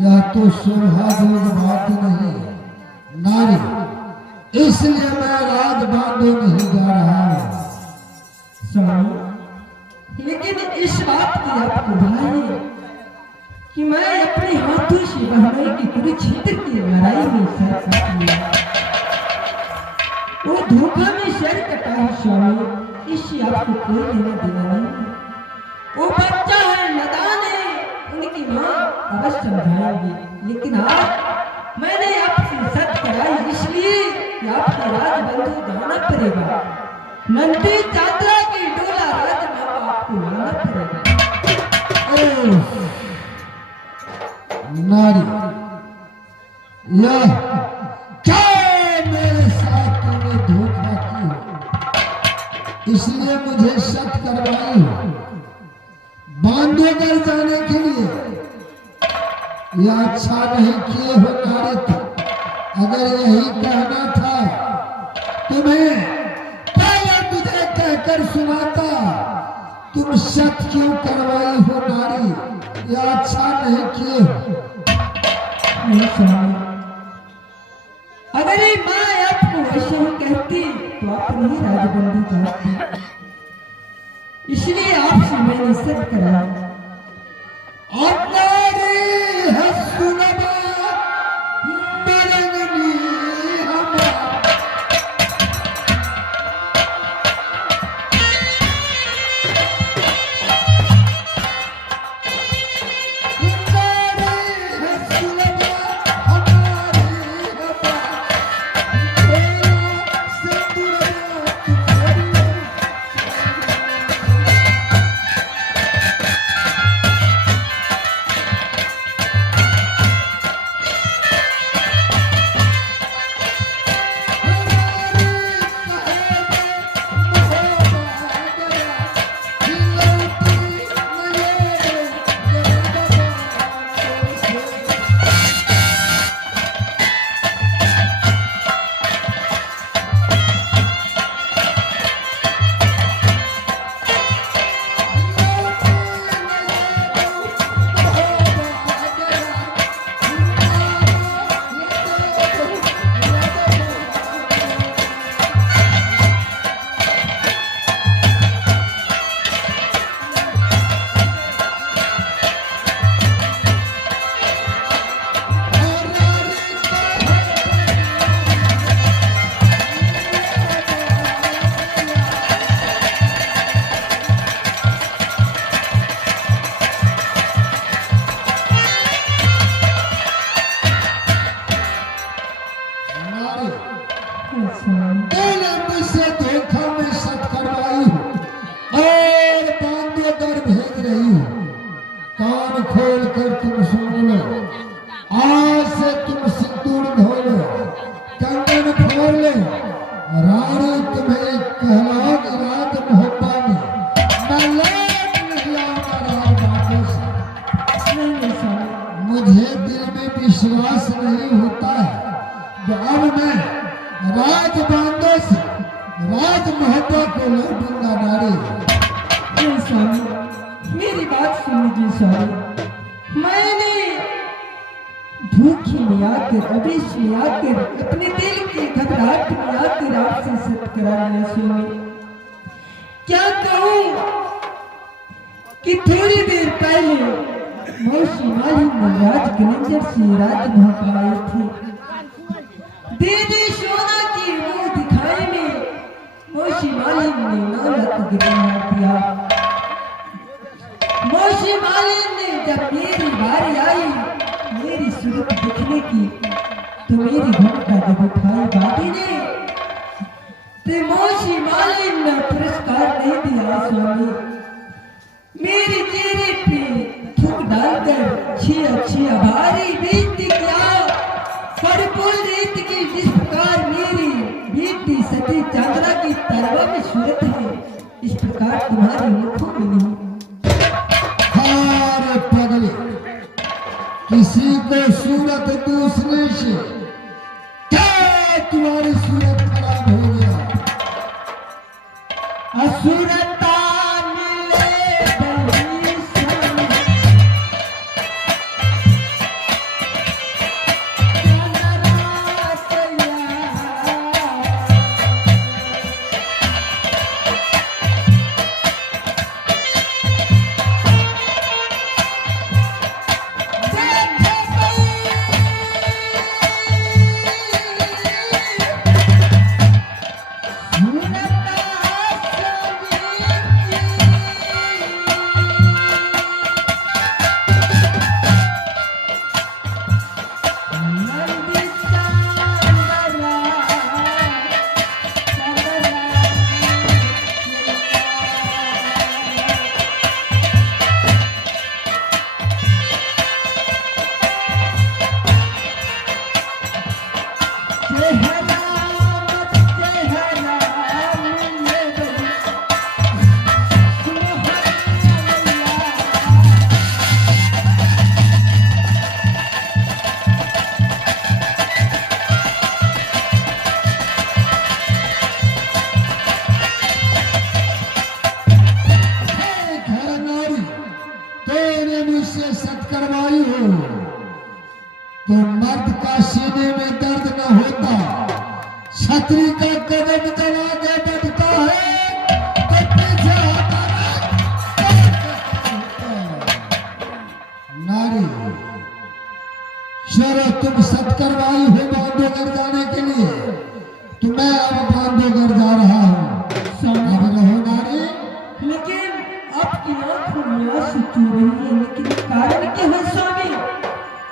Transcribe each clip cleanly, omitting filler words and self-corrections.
यह तो सौभाग्य बात नहीं नारी, इसलिए मैं राज बांधे नहीं जा रहा हूं। स्वामी, लेकिन इस बात की आपको भाई कि मैं अपने हाथों से बहनोई की कुरुक्षेत्र की लड़ाई में सर काट लिया। वो धोखा में सर कटा है स्वामी, इससे आपको कोई लेना देना नहीं। वो बच्चा है, नादान है, उनकी माँ अवश्य समझाएगी, लेकिन आज मैंने आपसे सच कराई इसलिए कि आपके राजबंधु जाना पड़ेगा। नंदी चादरा की डोला राजमाता आपको लाना पड़ेगा। नारी, यह क्या मेरे साथ तूने धोखा किया, इसलिए मुझे शक करवाई हो बांधोगर जाने के लिए। यह अच्छा नहीं किए हो नारी, अगर यही कहना था तुम्हें पहले तुझे कहकर सुनाता, तुम शक क्यों करवाई हो नारी, यह अच्छा नहीं किए हो। अगर ये माँ आपको वैसे ही कहती तो आप नहीं राजबंदी जाती, इसलिए आपसे मैंने सब कराया। और नारी है सुलभा मरंगनी हमारा, तूने मुझसे धोखा में शक करवाई हो और बांधोगर भेज रही हो। कान खोल कर तुम सुन लो, आज से तुम सिंदूर धो लो, कंगन फोड़ लो, रानी तुम्हें कहलाओगी रात मोहब्बानी। मैं लौट नहीं आऊंगा राज बांधों से। मुझे दिल में विश्वास नहीं होता है जो अब मैं राज बांधों से राज महत्ता को लौटूंगा नारी। स्वामी, मेरी बात सुन लीजिए स्वामी। मैंने धोखे में आकर, अवेश में आकर, अपने दिल की घबराहट में आकर आपसे सत्य करा लिया स्वामी। क्या कहूँ कि थोड़ी देर पहले मौसी मालिक ने राज गलेंजर से राजमहल आए थे। दीदी सोना की मुंह दिखाई में मौसी मालिक ने नालक गिरा दिया। मौसी मालिक ने जब मेरी बारी आई मेरी सूरत देखने की, तो मेरी भूमिका जब उठाई बाबी ने, तो मौसी मालिक ने पुरस्कार नहीं दिया स्वामी। मेरे चेहरे पे थूक डालकर छिया भारी बेइज्जती किया। पर बोल रही थी कि जिस प्रकार मेरी बेटी सती चांद्रा की तलवा में सूरत है, इस प्रकार तुम्हारे मुखों में नहीं। हारे पगले, किसी को सूरत दूसरे से, क्या तुम्हारी सूरत खराब हो गया? असुरता मिले तो मर्द का सीने में दर्द न होता, छतरी का कदम जब आगे बढ़ता है तो पीछे नारी। चलो तुम सत्करवाई हो बांधोगर जाने के लिए, तो मैं अब बांधोगर जा रहा हूँ। अब रहो नारी। लेकिन आपकी आंखों में आंसू चू रही है, लेकिन कारण क्या है स्वामी?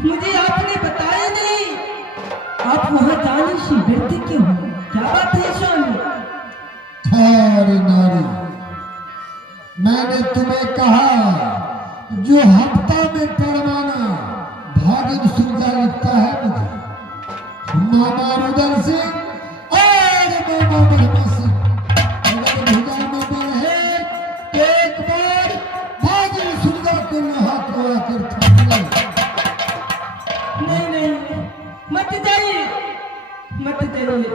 मुझे आपने बताया नहीं। आप वहां जाने से डरते क्यों हो? क्या बात है स्वामी? अरे नारी, मैंने तुम्हें कहा जो हफ्ता में पढ़वाना भागन सुरजा लिखता है मुझे, मामा रुदल सिंह और मामा ब्रह्म सिंह, अगर भुजा में बल है तो एक बार भागन सुरजा को नहा धोआ कर थक ले। नहीं नहीं, मत जाइए, मत जाइए।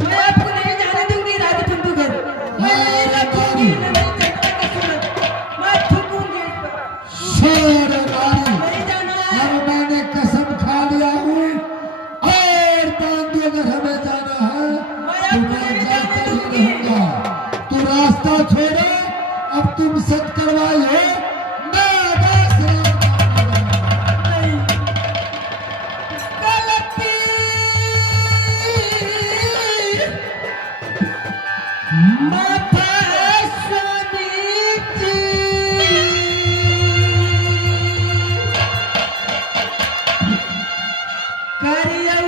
मैं आपको नहीं जाने दूंगी राजबंधुगर। मैं नहीं रखूंगी, मैं नहीं चलता का सूरत। मैं थूकूंगी इस पर। शेर नारी, नहीं जाना है। अब मैंने कसम खा लिया हूँ और बांधोगर हमें जाना है तो मैं जाकर ही रहूंगा। तू रास्ता छोड़ो, अब तुम सत्करवाई हो, मैं आदेश रहूंगा। नहीं, गलती माता स्वामी जी करियौ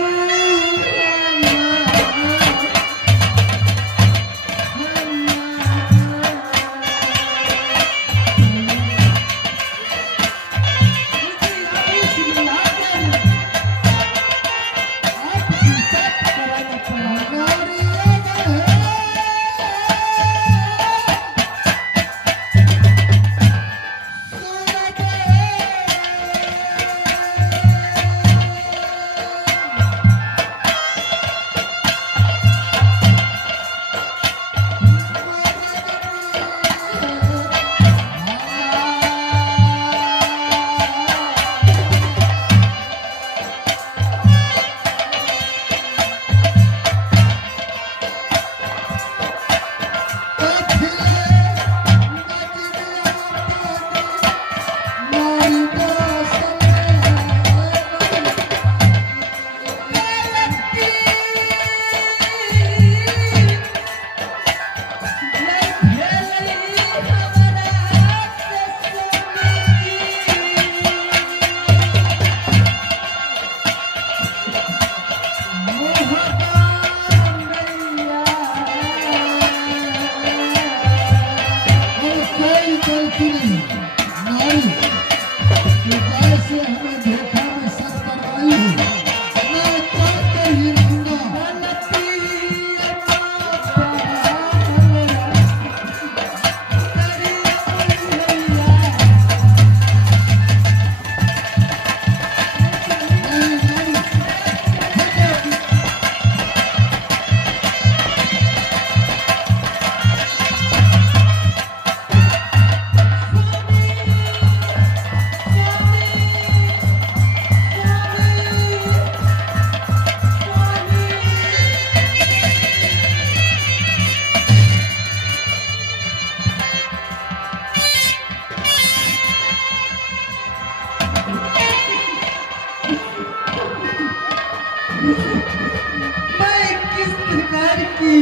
मैं किस प्रकार की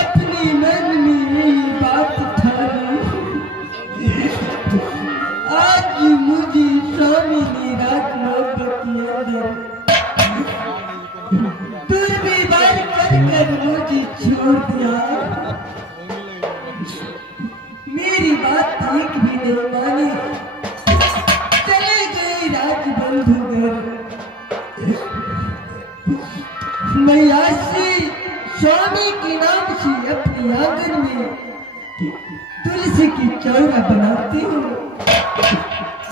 अपनी मन में यही बात ठानी, आज मुझे स्वामी ने रात मोहब्बत के अंदर दुर्व्यवहार कर मुझे छोड़ दिया। मेरी बात एक भी नहीं मानी, चले गए राजबंधुगर। मैं आज से स्वामी के नाम से अपने आंगन में तुलसी की चौरा बनाती हूँ।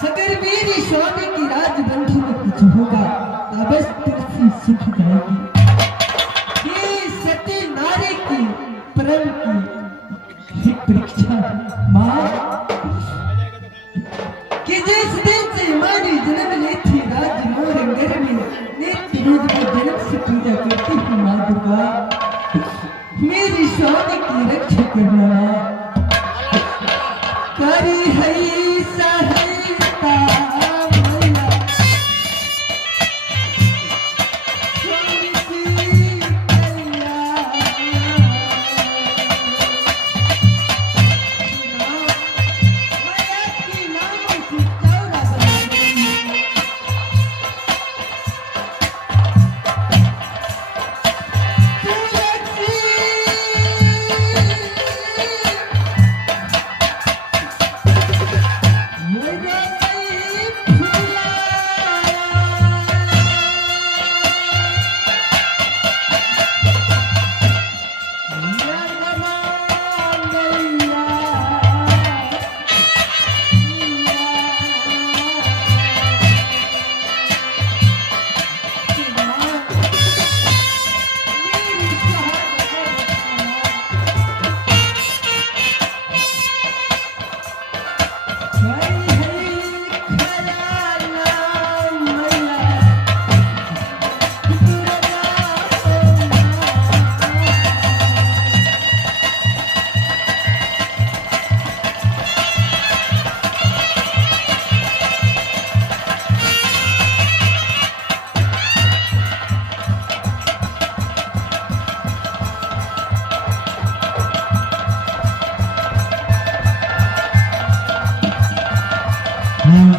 अगर मेरे स्वामी की राजबंधु में कुछ होगा तो बस तुलसी सुख जाएगी। ये सती नारी की प्रेम की परीक्षा माँ कि जिस दिन से हमारी जन्म हर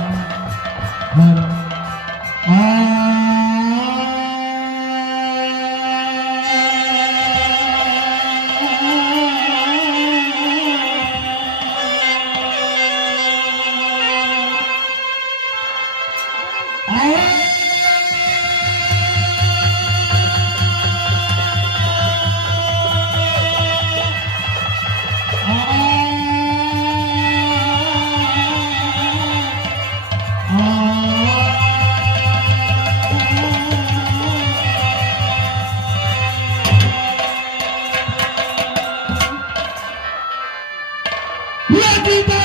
हर Lucky